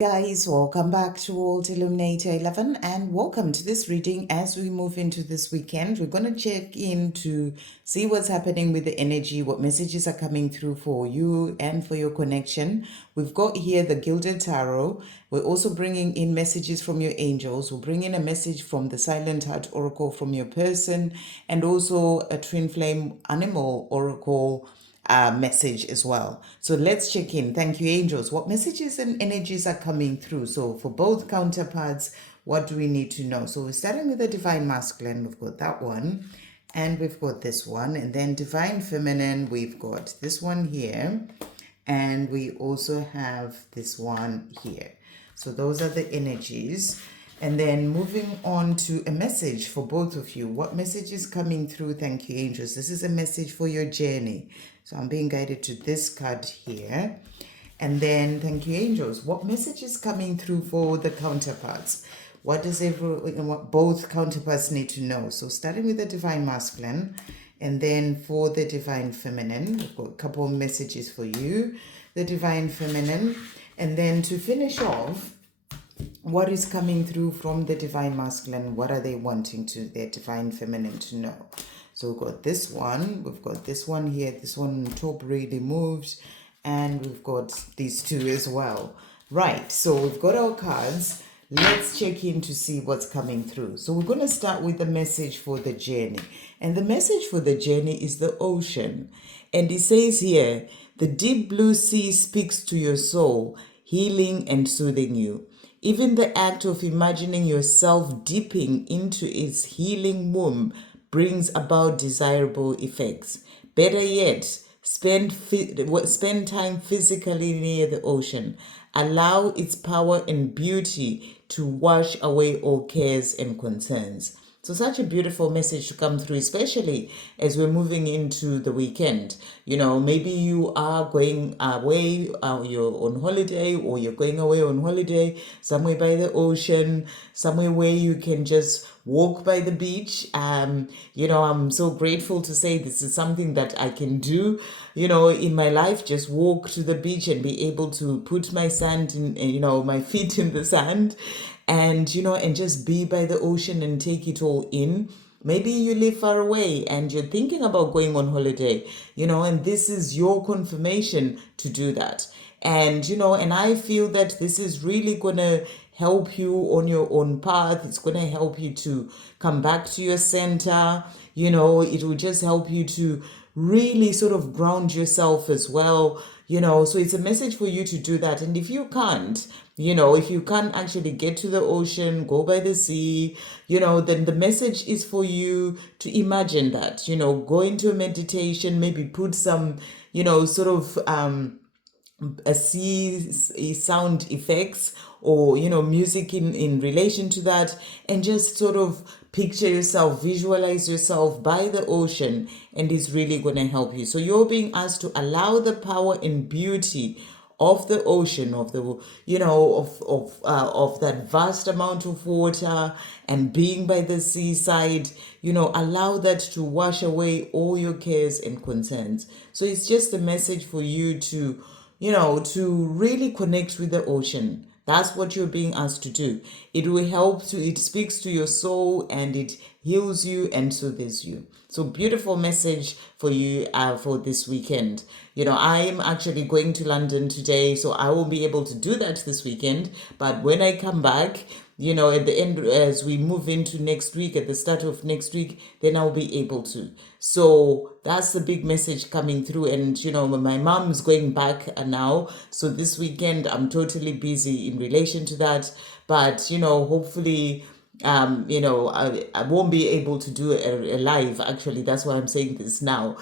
Guys, welcome back to World Illuminator 11 and welcome to this reading. As we move into this weekend, we're going to check in to see what's happening with the energy, what messages are coming through for you and for your connection. We've got here the Gilded Tarot. We're also bringing in messages from your angels. We'll bring in a message from the Silent Heart Oracle from your person, and also a Twin Flame Animal Oracle message as well. So let's check in. Thank you, angels. What messages and energies are coming through? So for both counterparts, what do we need to know? So we're starting with the Divine Masculine. We've got that one. And we've got this one. And then Divine Feminine, we've got this one here. And we also have this one here. So those are the energies. And then moving on to a message for both of you. What message is coming through? Thank you, angels. This is a message for your journey. So I'm being guided to this card here. And then, thank you, angels. What message is coming through for the counterparts? What does what both counterparts need to know? So starting with the Divine Masculine, and then for the Divine Feminine, we've got a couple of messages for you, the Divine Feminine. And then to finish off, what is coming through from the Divine Masculine? What are they wanting to their Divine Feminine to know? So we've got this one here, this one on top really moved, and we've got these two as well. Right, so we've got our cards. Let's check in to see what's coming through. So we're going to start with the message for the journey. And the message for the journey is the ocean. And it says here, the deep blue sea speaks to your soul, healing and soothing you. Even the act of imagining yourself dipping into its healing womb brings about desirable effects. Better yet, spend time physically near the ocean. Allow its power and beauty to wash away all cares and concerns. So such a beautiful message to come through, especially as we're moving into the weekend. You know, maybe you are going away, you're on holiday, or you're going away on holiday somewhere by the ocean, somewhere where you can just walk by the beach. You know, I'm so grateful to say this is something that I can do, you know, in my life, just walk to the beach and be able to put my sand in, you know, my feet in the sand, and, you know, and just be by the ocean and take it all in. Maybe you live far away and you're thinking about going on holiday, you know, and this is your confirmation to do that. And, you know, and I feel that this is really going to help you on your own path. It's going to help you to come back to your center. You know, it will just help you to really sort of ground yourself as well. You know, so it's a message for you to do that. And if you can't, you know, if you can't actually get to the ocean, go by the sea, you know, then the message is for you to imagine that, you know, go into a meditation, maybe put some, you know, sort of a sea sound effects, or, you know, music in relation to that, and just sort of picture yourself, visualize yourself by the ocean, and it's really going to help you. So you're being asked to allow the power and beauty of the ocean, of the, you know, of that vast amount of water, and being by the seaside, you know, allow that to wash away all your cares and concerns. So it's just a message for you to, you know, to really connect with the ocean. That's what you're being asked to do. It will help to, it speaks to your soul, and it heals you and soothes you. So beautiful message for you for this weekend. You know, I'm actually going to London today, so I won't be able to do that this weekend. But when I come back, you know, at the end, as we move into next week, at the start of next week, then I'll be able to. So that's the big message coming through. And, you know, my mom's going back now. So this weekend, I'm totally busy in relation to that. But, you know, hopefully, you know, I won't be able to do a live. Actually, that's why I'm saying this now,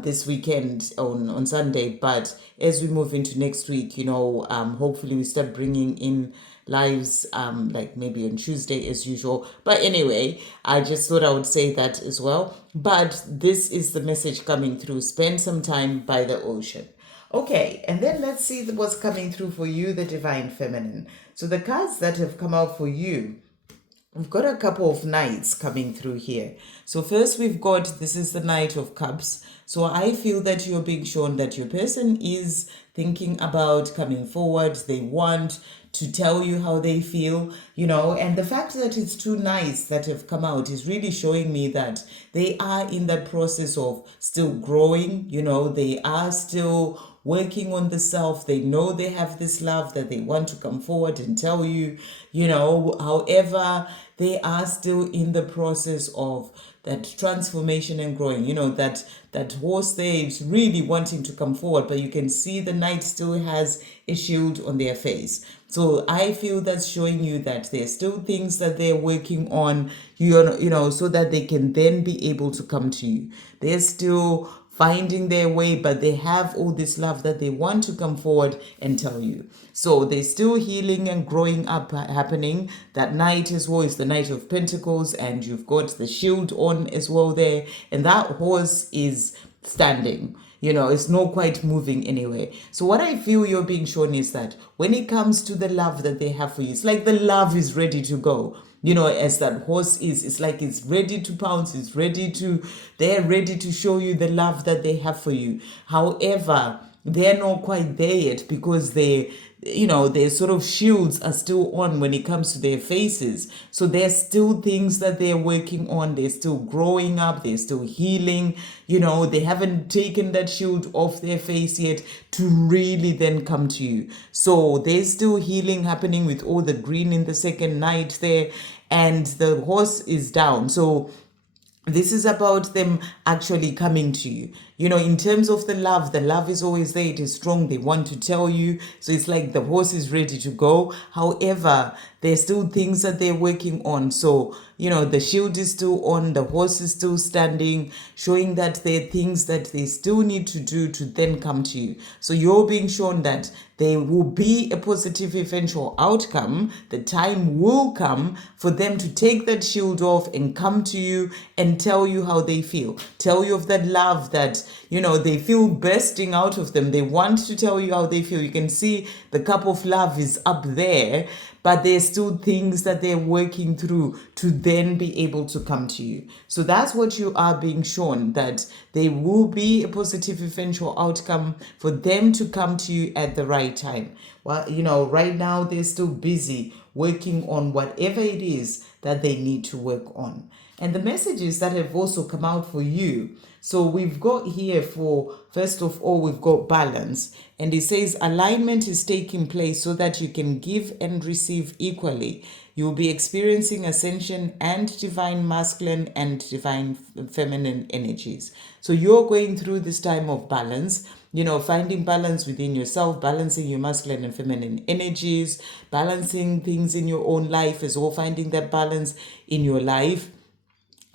this weekend on Sunday. But as we move into next week, you know, hopefully we start bringing in lives, like maybe on Tuesday as usual. But anyway, I just thought I would say that as well. But this is the message coming through. Spend some time by the ocean. Okay, and then let's see what's coming through for you, the Divine Feminine. So the cards that have come out for you, we've got a couple of knights coming through here. So first we've got, this is the Knight of Cups. So I feel that you're being shown that your person is thinking about coming forward. They want to tell you how they feel, and the fact that it's two knights that have come out is really showing me that they are in that process of still growing, they are still working on the self. They know they have this love that they want to come forward and tell you, however, they are still in the process of that transformation and growing. That horse there is really wanting to come forward, but you can see the knight still has a shield on their face. So I feel that's showing you that there's still things that they're working on, so that they can then be able to come to you. They're still finding their way, but they have all this love that they want to come forward and tell you. So there's still healing and growing up happening. That knight as well is the Knight of Pentacles, and you've got the shield on as well there, and that horse is standing. It's not quite moving anyway. So what I feel you're being shown is that when it comes to the love that they have for you, it's like the love is ready to go. As that horse is, it's like it's ready to pounce, they're ready to show you the love that they have for you. However, they're not quite there yet because their sort of shields are still on when it comes to their faces. So there's still things that they're working on. They're still growing up. They're still healing. They haven't taken that shield off their face yet to really then come to you. So there's still healing happening with all the green in the second night there, and the horse is down. So this is about them actually coming to you. In terms of the love is always there. It is strong. They want to tell you. So it's like the horse is ready to go. However, there's still things that they're working on. So, the shield is still on. The horse is still standing, showing that there are things that they still need to do to then come to you. So you're being shown that there will be a positive eventual outcome. The time will come for them to take that shield off and come to you and tell you how they feel. Tell you of that love that, they feel bursting out of them. They want to tell you how they feel. You can see the cup of love is up there, but there's still things that they're working through to then be able to come to you. So that's what you are being shown, that there will be a positive eventual outcome for them to come to you at the right time. Well, right now they're still busy working on whatever it is that they need to work on. And the messages that have also come out for you. So we've got here first of all, we've got balance. And it says alignment is taking place so that you can give and receive equally. You'll be experiencing ascension and divine masculine and divine feminine energies. So you're going through this time of balance, finding balance within yourself, balancing your masculine and feminine energies, balancing things in your own life as well, finding that balance in your life.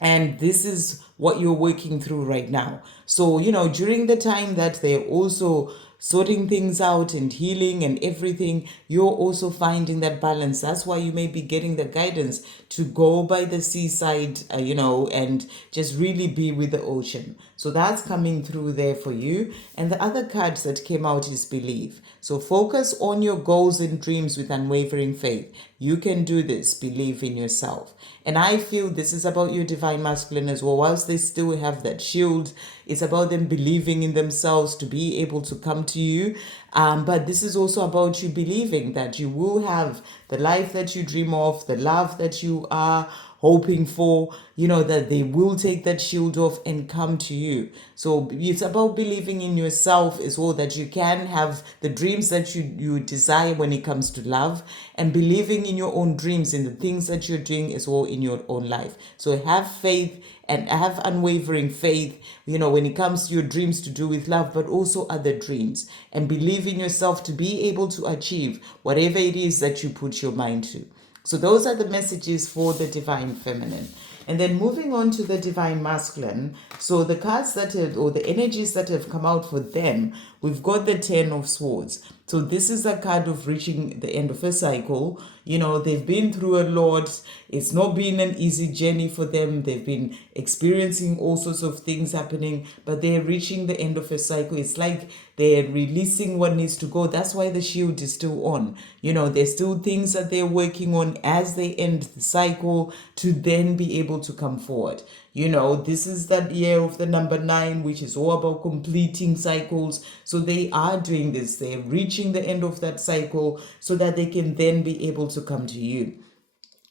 And this is what you're working through right now. So, during the time that they're also sorting things out and healing and everything, you're also finding that balance. That's why you may be getting the guidance to go by the seaside, and just really be with the ocean. So that's coming through there for you. And the other card that came out is belief. So focus on your goals and dreams with unwavering faith. You can do this. Believe in yourself. And I feel this is about your divine masculine as well. Whilst they still have that shield, it's about them believing in themselves to be able to come to you. But this is also about you believing that you will have the life that you dream of, the love that you are hoping for, that they will take that shield off and come to you. So it's about believing in yourself as well, that you can have the dreams that you desire when it comes to love, and believing in your own dreams, in the things that you're doing as well in your own life. So have faith and have unwavering faith, when it comes to your dreams to do with love, but also other dreams, and believe in yourself to be able to achieve whatever it is that you put your mind to. So those are the messages for the divine feminine. And then moving on to the divine masculine. So the cards that have, or the energies that have come out for them, we've got the 10 of Swords. So this is a card of reaching the end of a cycle. They've been through a lot. It's not been an easy journey for them. They've been experiencing all sorts of things happening, but they're reaching the end of a cycle. It's like they're releasing what needs to go. That's why the shield is still on. There's still things that they're working on as they end the cycle to then be able to come forward. You know, this is that year of the number 9, which is all about completing cycles. So they are doing this. They're reaching the end of that cycle so that they can then be able to come to you.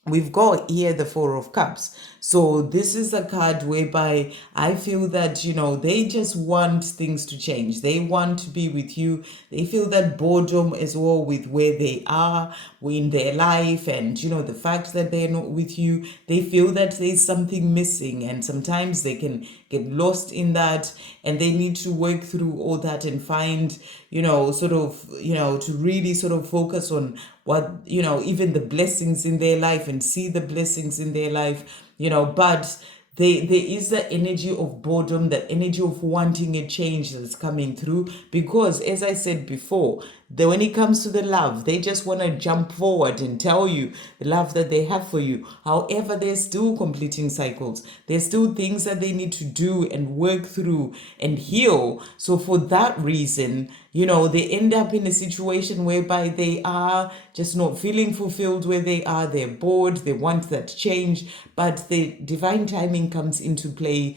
We've got here the Four of Cups. So this is a card whereby I feel that, you know, they just want things to change. They want to be with you. They feel that boredom as well with where they are in their life, and, you know, the fact that they're not with you. They feel that there's something missing, and sometimes they can get lost in that, and they need to work through all that and find, you know, sort of, you know, to really sort of focus on what, you know, even the blessings in their life, and see the blessings in their life, you know. But there is the energy of boredom, the energy of wanting a change that's coming through, because as I said before, when it comes to the love, they just want to jump forward and tell you the love that they have for you. However, they're still completing cycles. There's still things that they need to do and work through and heal. So for that reason, you know, they end up in a situation whereby they are just not feeling fulfilled where they are. They're bored. They want that change, but the divine timing comes into play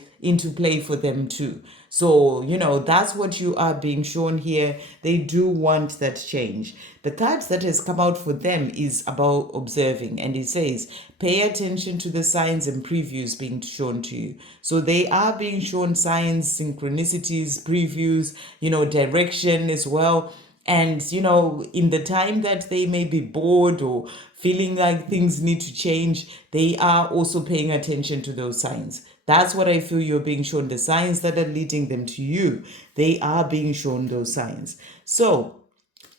for them too. So, you know, that's what you are being shown here. They do want that change. The card that has come out for them is about observing, and it says, pay attention to the signs and previews being shown to you. So they are being shown signs, synchronicities, previews, you know, direction as well. And, you know, in the time that they may be bored or feeling like things need to change, they are also paying attention to those signs. That's what I feel you're being shown. The signs that are leading them to you, they are being shown those signs. So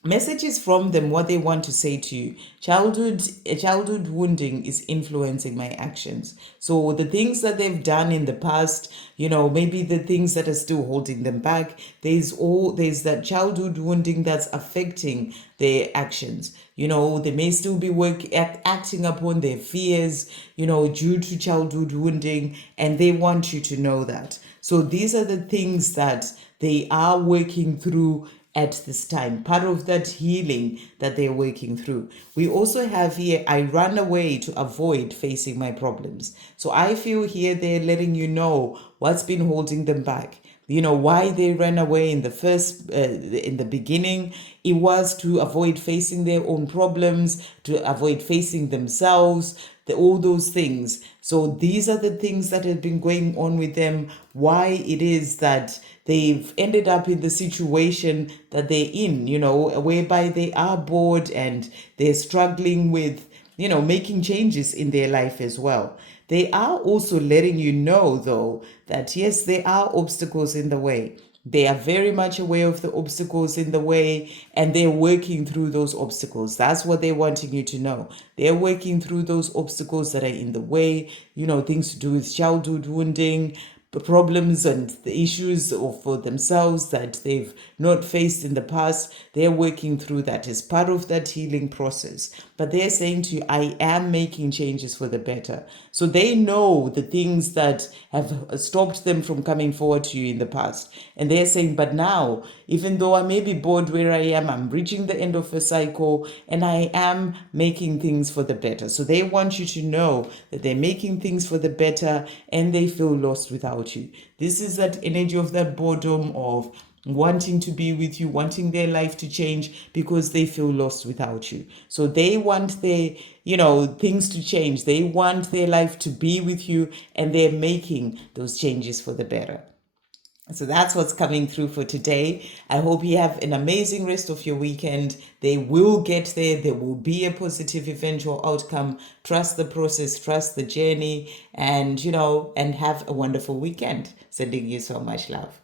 messages from them, what they want to say to you. Childhood wounding is influencing my actions. So the things that they've done in the past, you know, maybe the things that are still holding them back, there's that childhood wounding that's affecting their actions. You know, they may still be acting upon their fears, you know, due to childhood wounding, and they want you to know that. So these are the things that they are working through at this time, part of that healing that they're working through. We also have here, I run away to avoid facing my problems. So I feel here they're letting you know what's been holding them back. You know, why they ran away in the beginning. It was to avoid facing their own problems, to avoid facing themselves, all those things. So these are the things that have been going on with them, why it is that they've ended up in the situation that they're in, you know, whereby they are bored and they're struggling with, you know, making changes in their life as well. They are also letting you know, though, that yes, there are obstacles in the way. They are very much aware of the obstacles in the way, and they're working through those obstacles. That's what they're wanting you to know. They're working through those obstacles that are in the way, you know, things to do with childhood wounding, the problems and the issues for themselves that they've not faced in the past. They're working through that as part of that healing process. But they're saying to you, I am making changes for the better. So they know the things that have stopped them from coming forward to you in the past. And they're saying, but now, even though I may be bored where I am, I'm reaching the end of a cycle and I am making things for the better. So they want you to know that they're making things for the better and they feel lost without you. This is that energy of that boredom, of wanting to be with you, wanting their life to change because they feel lost without you. So they want their, you know, things to change. They want their life to be with you, and they're making those changes for the better. So that's what's coming through for today. I hope you have an amazing rest of your weekend. They will get there. There will be a positive eventual outcome. Trust the process, trust the journey, and, you know, and have a wonderful weekend. Sending you so much love.